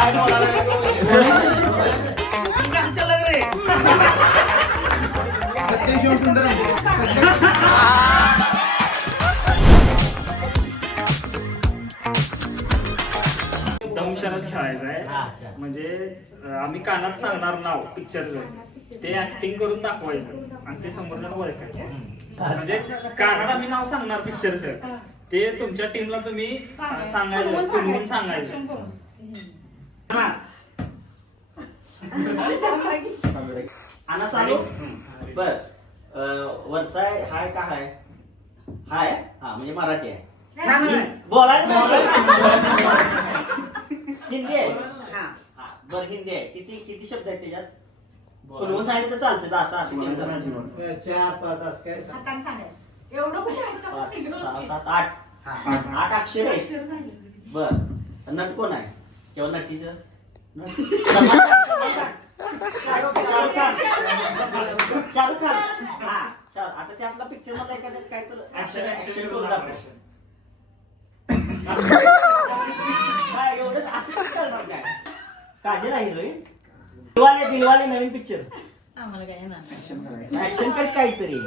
काय दमशराच खेळायचं आहे. म्हणजे आम्ही कानात सांगणार नाव पिक्चरचं, ते ऍक्टिंग करून दाखवायचं आणि ते समोर जण ओळखायचं. म्हणजे कानात आम्ही नाव सांगणार पिक्चरचं, ते तुमच्या टीमला तुम्ही सांगायचं, तुम्ही सांगायचं. आणा चालू. बर वरचा हाय का हाय हाय हा म्हणजे मराठी आहे. बोलायचं हिंदी आहे. बर हिंदी आहे. किती शब्द आहेत त्याच्यात? बोलवून सांगितलं तर चालतं. असं असं 4 5 असं काय 5 6 7 8 अक्षर आहे. बर नट कोण आहे किंवा नटीचं? शाहरुख खान. हा आता त्यातला पिक्चर मध्ये एखाद्या काय तर ऍक्शन करून दाखव. एवढंच असंच करणार काय? काजल आहे हिरोईन. दिलवाले नवीन पिक्चर. ऍक्शन कर काहीतरी.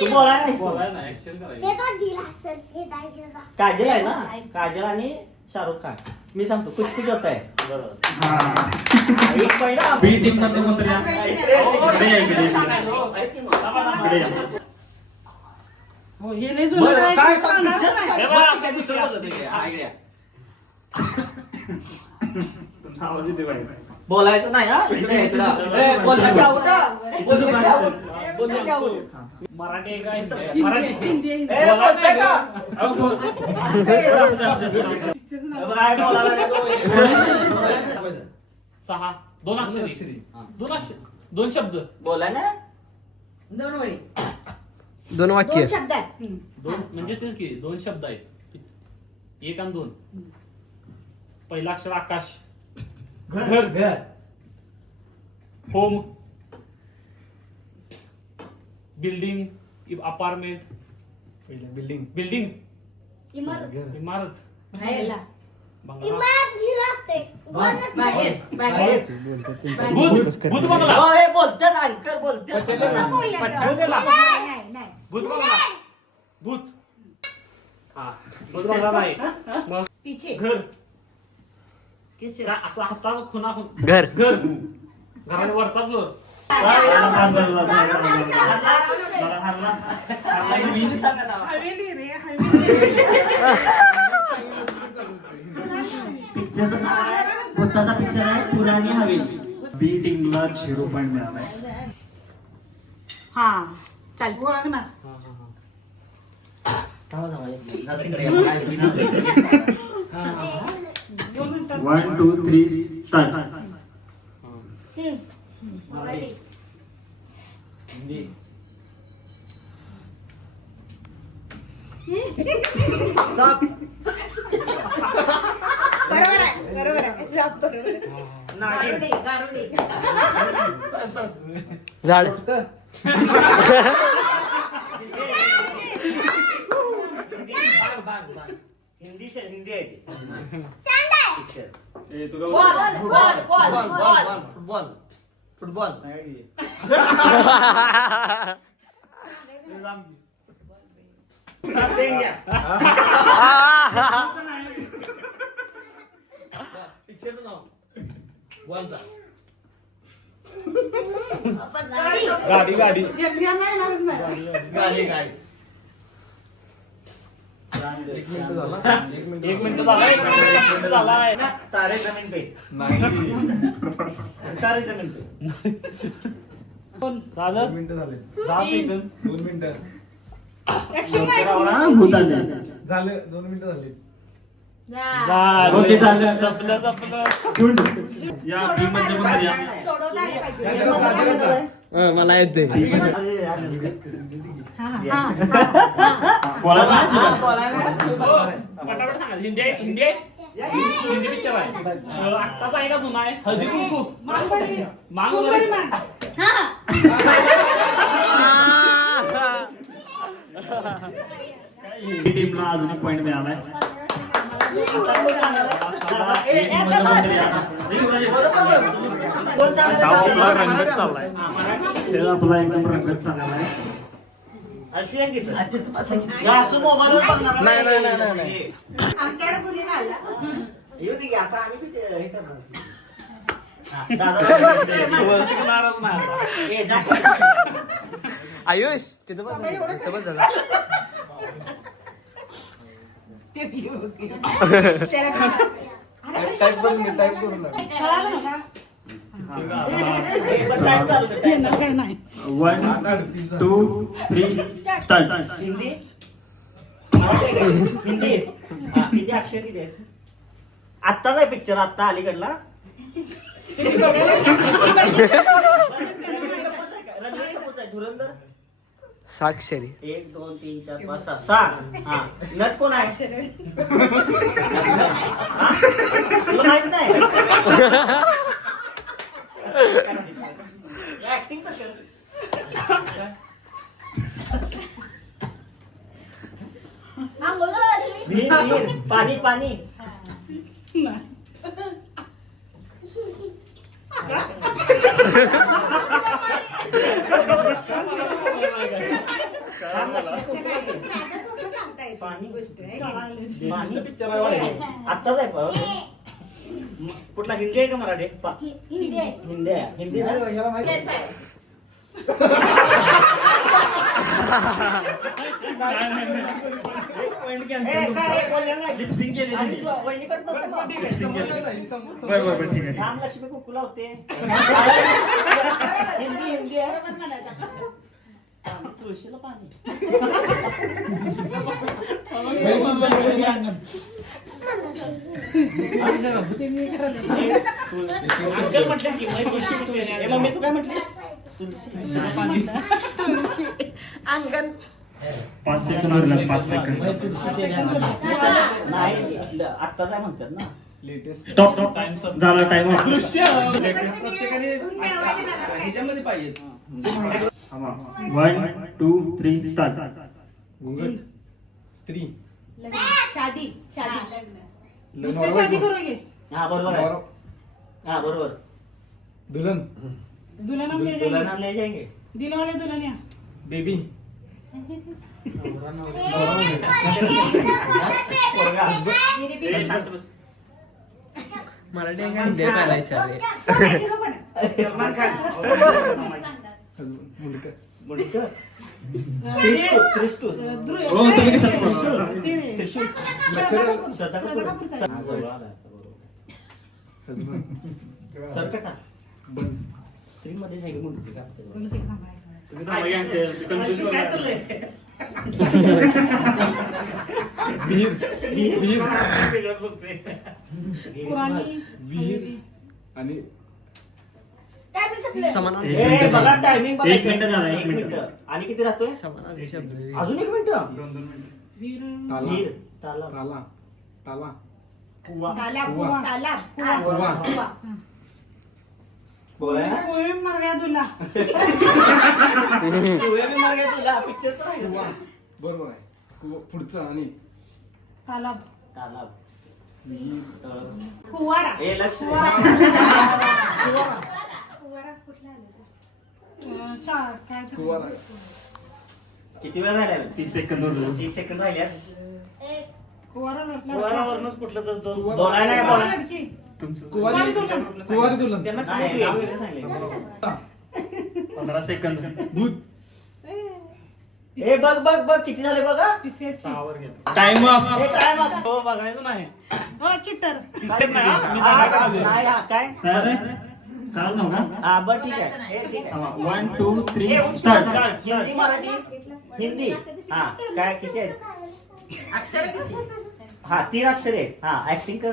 तू बोला ना. काजल आहे ना. काजल आणि शाहरुख खान. मी सांगतो कुछ कुछ होता है. बरोबर. एक पहिला बी टीम मधलं कोणतरी काय सांगितलं? तुमचा आवाज येते बाहेर. बोलायचं नाही हा. मराठी आहे काय? सहा 2 अक्षरी 2 शब्द बोला ना. 2 वाक्य. 2 म्हणजे तेच की 2 शब्द आहेत. 1 आणि 2. पहिला अक्षर आकाश. घर. होम. बिल्डिंग. अपार्टमेंट. बिल्डिंग. इमारत. भूत बंगला. बोलतात अंकर बोलतात. भूत बंगला. भूत. हा भूत बंगला नाही. मग घर. असं हाताचा खुना घर. घराच्या वरचा फ्लोर. पिक्चरचं नाव आहे भूताचा पिक्चर आहे पुराणी हवेली. बी टीमला 0 पॉईंट मिळालाय. हा चाल ओळख ना. 1 2 3 स्टार्ट. बरोबर आहे गारुडी. झाड. हिंदी आहे ते. फुटबॉल. पिक्चरचं नाव गाडी. एक मिनिट झालाय. तारे जमीन पे. तारे जमीन पे. झालं 10 सेकंद. 2 मिनिटं झालं. 2 मिनिटं झाली. ओके झालं. संपलं. या टीम मध्ये पण या. मला येते. पटापट सांगा. हिंदी पिक्चर आहे. आत्ताचा आहे का जुना आहे? हळदी कुंकू. मांगोरी. टीमला अजून एक पॉईंट मिळालाय. कोण सांगणार? आपला रंगत चाललाय हे आपला एकदम रंगत चाललाय अश्विन किती? या असं मोबाईलवर बघणार नाही, नाही, नाही, नाही, नाही. आमच्याकडे कुणी आला येऊ दे की, आता आम्ही किती हे करणार. हा, दादा नाराज नाही ए, जा. आयुष तिथं बस झालं, तिथं बस झालं. ते घेऊ, घेऊ. त्याला काय? टाईप करून घे, टाईप करून घे. कळालं ना? ए, पण time चालू कर, time चालू कर. 1 2 3 स्टार्ट हिंदी मराठी आहे का? हिंदी हा, किती अक्षर किती आहेत? आत्ताच आहे पिक्चर, आत्ता अलीकडला. रणबीर कपूरचा आहे, धुरंधर. साक्षरी 1 2 3 4 5 6 6. हा, नट कोण आहे? हा? तुला माहित नाही ऍक्टिंग तर कर. विहीर विहीर पाणी पाणी. पाणी गोष्ट आहे. पाणी पिक्चर आत्ताच आहे पाहू. कुठला हिंदी आहे का मराठी? हिंदी आहे. हिंदी लिपसिंग केली बरोबर ठीक आहे राम लक्ष्मी कुकुला होते. हिंदी हिंदी आहे. तुळशीला पाणी. अंकल म्हटलं की मम्मी तू काय म्हटली? तुळशी अंगण 5 सेकंद उरले 5 सेकंद नाही आत्ताच आहे म्हणतात ना. स्टॉप झाला टाइम ह्याच्यामध्ये पाहिजे 1 2 3 स्टार्ट स्त्री शादी दुसरी शादी करू घे हा बरोबर आहे. हा बरोबर. दुल्हन दुल्हन हम ले तुला जाएंगे नाम ले जाएंगे. दिल वाले दुल्हनिया बेबी पोरगा. ए, शांत बस. मराठी आहे का हिंदी आहे पहिला विचारले. सलमान खान. मुलगा मुलगा. त्रिस्तू. हो तुम्ही कशात बोलता? त्रिशूल. लक्षात श्रद्धा कपूर. हा, जवळ आला. सरकटा. बंद स्त्रीमध्ये आहे मुलगी का? तुम्ही तर मागे आणते, confuse करू नका. विहीर वेगळंच बघतोय. विहीर आणि समान ए, बघा टायमिंग बघा. 1 मिनिट झाला, 1 मिनिट. आणि किती राहतोय? समान शब्द अजून 1 मिनिट. 2 ताला वीर. तालाब. ताला ताला कुवा. कुवा बोलाय ना? मर गया दूल्हा कुवे मी मार गया तुला. पिक्चर तर आहे कुवा ना. बरोबर आहे कुवा पुढचं आणि तालाब तालाब. विहीर तळ. कुवारा ए, लक्ष दे. काय ते? कुवा किती वेळ राहिला? 30 सेकंद उरले 30 सेकंद राहिल्यात. कुवारा लटला. कुवारावरनंच कुठलं तर दोन. कुवा- बोलायला नाही बोला. लडकी. तुमचं कुवारी दुल्हन त्यांना नाही, नाव वेगळं सांगितलं. 15 सेकंद भूत ए, बघ बघ बघ किती झाले बघा. पिसेची. 6 वर गेला टाइम अप ए, काय मग? हो बघायचं नाही हो चिट्टर चिट्टर नाही, हा. मी हा, दादा काढले. नाही, हा, काय? तयार आहे काल नव्हता हा बरं ठीक आहे. ए, ठीक आहे. 1 2 ए, 3 उठ, स्टार्ट हिंदी मराठी हिंदी. हा काय किती आहेत? अक्षर किती? हा 3 अक्षरे. हा ऍक्टिंग कर.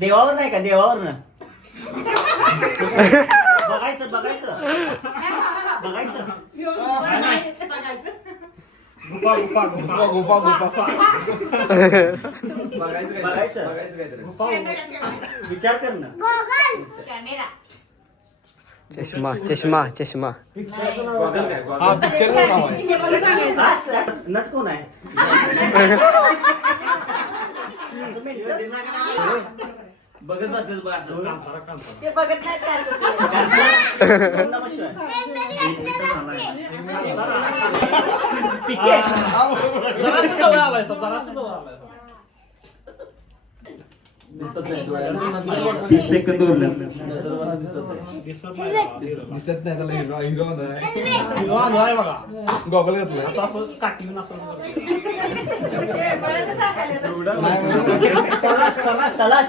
देवावर नाही का? देवावर ना बघायचं बघायचं बघायचं. गुफा गुफा गुफा गुफा गुफा बघायचं. विचार कर ना. कॅमेरा चष्मा चष्मा चष्मा हा पिक्चरचं नाव आहे. कोणाला सांगायचं? नट कोण आहे बघत जातेस बघ असं. ते बघत नाही काय ओम नमः शिवाय. जरासं जवळ आलाय सर, जरासं जवळ आलाय सर. दिसत नाही डोळ्याला. 30 सेकंद उरले. नजरवरच दिसत नाही. दिसत नाही बघा. दिसत नाही त्याला हिरो आहे. हिरो आलाय बघा. गॉगल घातलाय. असं असं काठीवून असं तलाश तलाश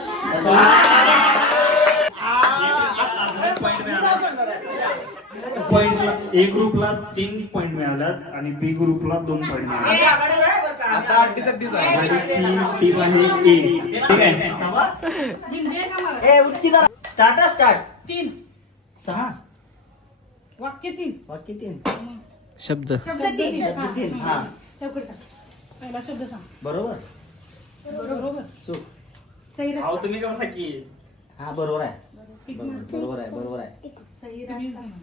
पॉइंटला ए ग्रुपला 3 पॉइंट मिळाल्यात आणि बी ग्रुपला 2 पॉइंट मिळाले. आता अड्डी आहे. टीम आहे ए. ठीक आहे. हिंदी आहे का मराठी? ए उठकी जरा स्टार्ट 3 6 वाक्य 3 वाक्य 3 शब्द शब्द तीन शब्द 3 हा लवकर सांग. पहिला शब्द सांग. बरोबर बरोबर. चूक सही अहो रस्ता. तुम्ही कसं की हा बरोबर आहे बरोबर आहे सही तुम्ही रस्ता. सांगा.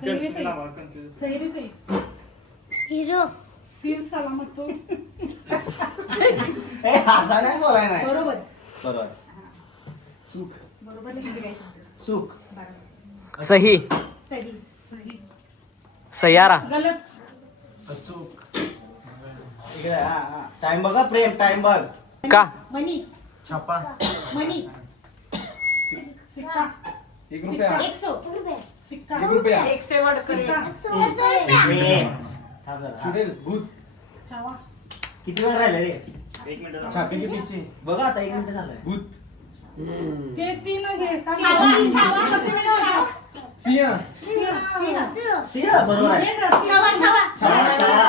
सही सही रे सही. हिरो. सिर सलामत तो. ए हसा नाही बोलाय नाही बरोबर. बरोबर चूक बरोबर लिहिली काय शब्द? चूक बरोबर. सही सही. सही. सयारा गलत. चूक ठीक आहे हा टाइम बघा प्रेम टाइम बघ का मनी. छापा मनी. सिक्का. 1 रुपया. 100. सिक्का. 1 रुपया. एक से वर्ड सिक्का. थांब जरा. चुडेल भूत. छावा. किती वेळ राहिले रे 1 मिनिट. छापे के पीछे. बघा आता 1 मिनिट झालंय भूत. ते 3 घे. छावा. सिंह. सिंह बरोबर आहे छावा. छावा छावा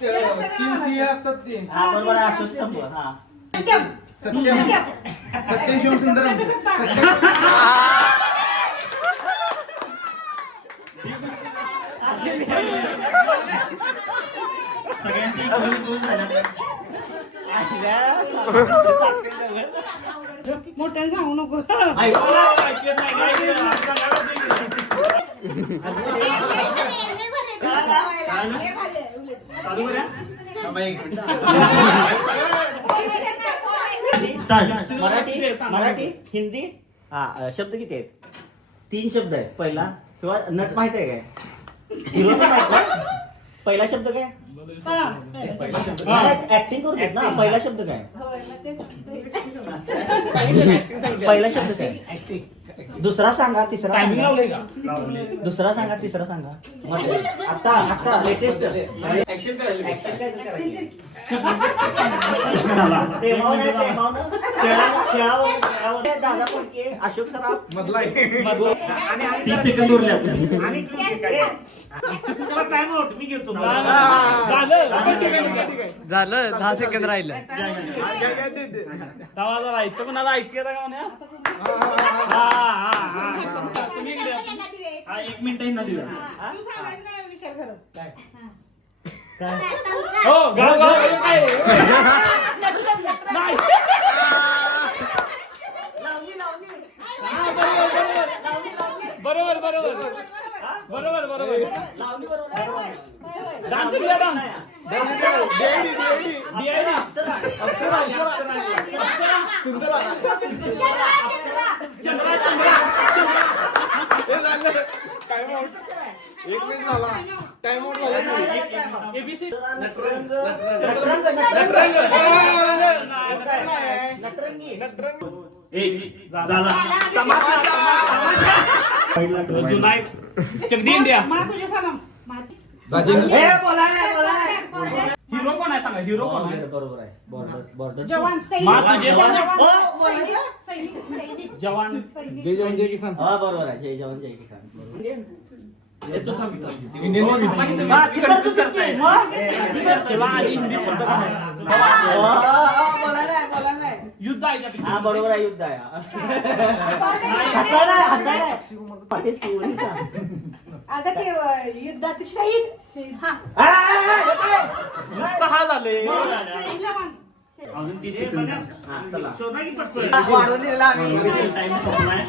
3 सिंह असतात ते. हा बरोबर आहे अश्वस्तंभ हा सत्यम. सत्यम. सत्यम शिवम सुंदरम. सत्यम. सगळ्यांची गोल झाल्या. मोठ्याने सांगू नको. ऐकत नाही काय चालू करूया. स्टार्ट मराठी हिंदी हा शब्द किती आहेत 3 शब्द आहेत पहिला किंवा नट माहित आहे काय हिरो माहित आहे पहिला शब्द काय ऍक्टिंग करू देत ना पहिला शब्द काय पहिला शब्द काय दुसरा सांगा तिसरा टायमिंग सांगा. लावलंय का? लावलंय. दुसरा सांगा तिसरा सांगा आता लेटेस्ट ऍक्शन करायला दादा पडके अशोक सराफ मधला आहे. 30 सेकंद उरले आणि चला टाइम आउट मी घेतो झालं 10 सेकंद राहिलं इथं कोणाला ऐकलं का म्हणे? तुम्ही इकडे या. हा 1 मिनिट आहे ना दिला. तू सांगायचं नाही विषय खरं. हो गाव गाव काय नाही. बरोबर बरोबर बरोबर बरोबर डान्स केला dance Chandra Chandra time out. 1 minute झाला. टाइम आउट झाला. एबीसी झाला जुना चकदी इंडिया. मा तुझे सलाम. माझी. राजेंद्र. हिरो कोण आहे सांगा हिरो कोण आहे? बरोबर आहे बॉर्डर जवान. मा तुझे जवान. सैनिक. जवान जय जवान जय किसान. हा बरोबर आहे जय जवान जय किसान इंडियन नेव्ही. तुला आधी हिंदी शब्द काय आहे? युद्ध आहे त्या हा बरोबर आहे युद्ध आहे अगं ते युद्धात शहीद. हा. नुसतं हा झाले. जवान. अजून 30 सेकंद. चला शोधा की पटकन. वाढवून दिलेला आम्ही टाइम संपलाय.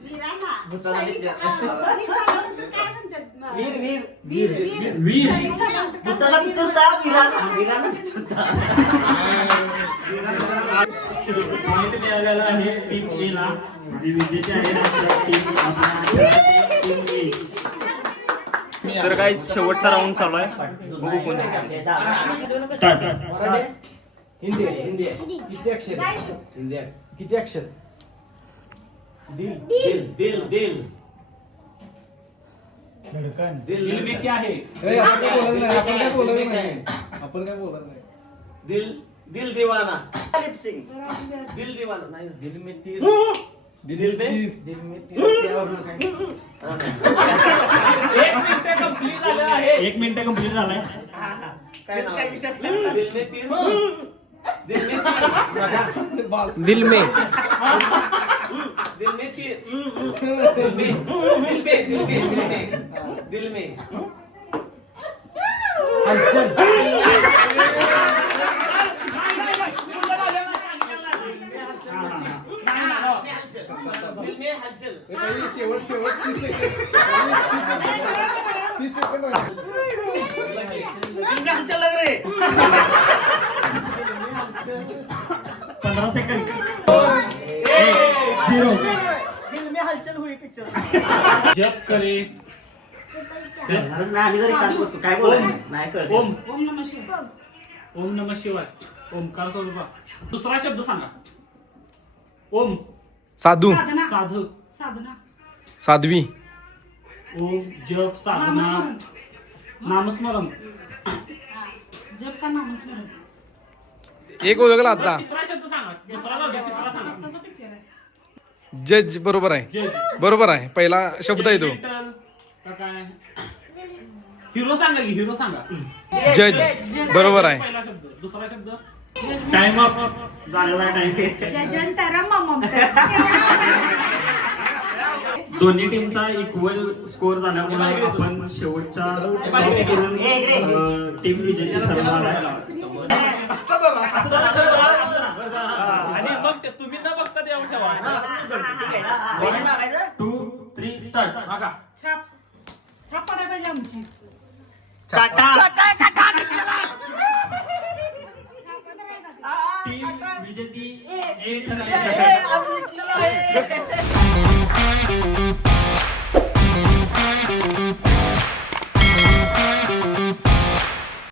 वीरांना. भूताला शहीद, picture. शहीद झाल्यानंतर काय म्हणतात? वीर वीर वीर. शहीद झाल्यानंतर काय भूताला म्हणतात? पिक्चर होता वीराला पिक्चर होता. पॉइंट मिळालेला आहे टीम ए ला. जी विजेते आहे टीम ए. तर काय शेवटचा राऊंड चालू आहे. बघू कोण जिंकतं. स्टार्ट. हिंदी आहे, हिंदी आहे. किती अक्षर आहे? किती अक्षर? दिल दिल दिल दिल में क्या है? आपण काय बोलत नाही, आपण काय बोलत नाही. आपण काय बोलत नाही. दिल दिल दीवाना लिप सिंग. दिल दीवाना नाही दिल में तीर. दिल में दिल में तीर त्यावरनं काय? एक मिनिट कंप्लीट झालाय. काय नाव आहे? दिल में तीर दिल में तीर बस. दिल में दिल में तीर दिल में दिल में दिल में दिल में हलचल. दिल में हलचल शेवट 30 सेकंद. 30 सेकंद राहिले. हलचल लग रे. 15 सेकंड. 0. दिल में हलचल हुई पिक्चर. जप करे. आम्ही जरी शांत बसतो काय बोलायचं नाही कळत. ओम ओम नमः शिवाय. ओम नमः शिवाय. ओमकार स्वरूपा. दुसरा शब्द सांगा. ओम. साधू साधना. साधक. साधना. साध्वी ओम जप साधना नामस्मरण. नामस्मरण. जप का नामस्मरण. एक ओळखला आता. तिसरा शब्द सांगा. दुसरा जाऊ द्या, तिसरा सांगा. आत्ताचा पिक्चर आहे. जज बरोबर आहे. जज. बरोबर आहे. पहिला शब्द आहे तो. जजमेंटल का काय? हिरो सांगा की हिरो सांगा. जज बरोबर आहे. पहिला शब्द. दुसरा शब्द. टाइम अप झालेला टाइम. जजंतर ममंतर. दोन्ही टीमचा इक्वल स्कोअर झाल्यामुळे आपण शेवटच्या toss करून टीम विजेती ठरवणार आहे. आणि मग तुम्ही न बघता ते ठेवा. 1 2 3 स्टार्ट. छाप. छाप पडायला पाहिजे आमची. काटा. छाप टीम विजेती ए ठरली.